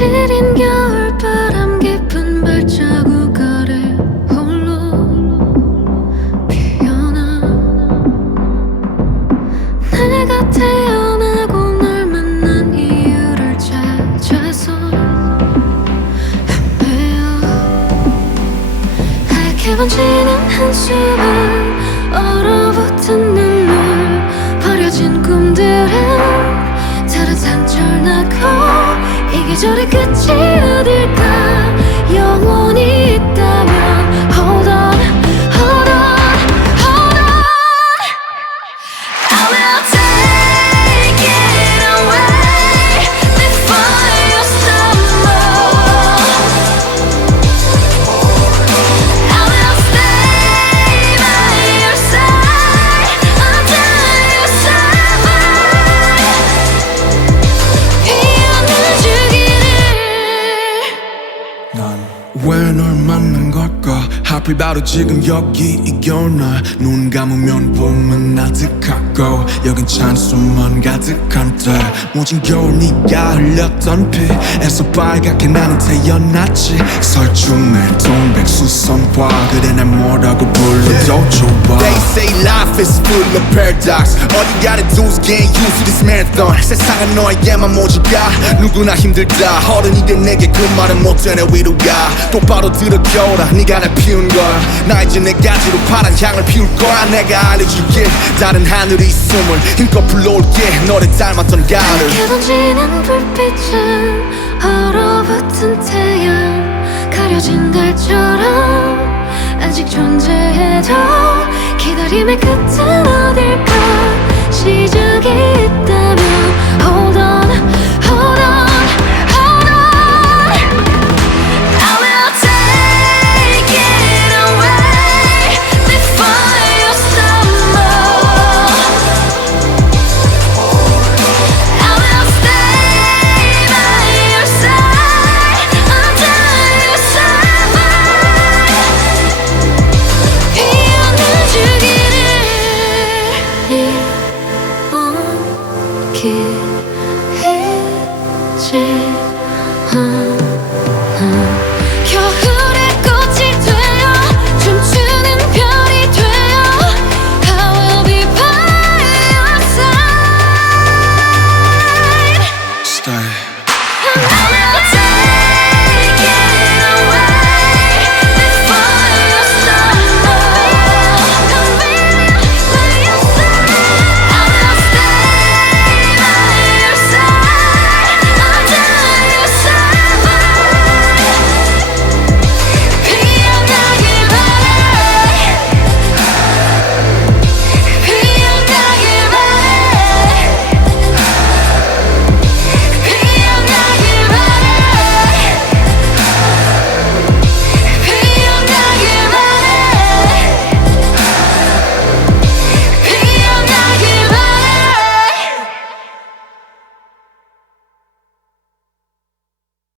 시린 겨울바람 깊은 발자국 아래 홀로 피어나 내가 태어나고 널 만난 이유를 찾아서 헤매어 하얗게 번지는 한숨을 얼어붙은 눈물 버려진 꿈들은 따뜻한 절나고 이 계절의 끝이 어딜까 영원히 있다면 Hold on, hold on, hold on I will take it away before you stumble I will stay by your side until you survive 피어나 주기를 난 왜 널 만난 걸까 하필 바로 지금 여기 이 겨울 날눈 감으면 봄은 아득하고 여긴 찬수만 가득한 때 모진 겨울 네가 흘렸던 피에서 빨갛게 나는 태어났지 설중의 동백수선화 그래 날 뭐라고 불러도 좋아 They say life is full of paradox All you gotta do is get used to this marathon 세상은 너에게만 모질까 누구나 힘들다 어른이 된 내게 그 말은 못되네 위로가 똑바로 들어겨라 네가 날 피운 거야 나 이제 내 가지로 파란 향을 피울 거야 내가 알려줄게 다른 하늘이 숨을 힘껏 불러올게 너를 닮았던 가을을 하얗게 번지는 불빛은 얼어붙은 태양 가려진 달처럼 아직 존재해도 기다림의 끝은 어딜까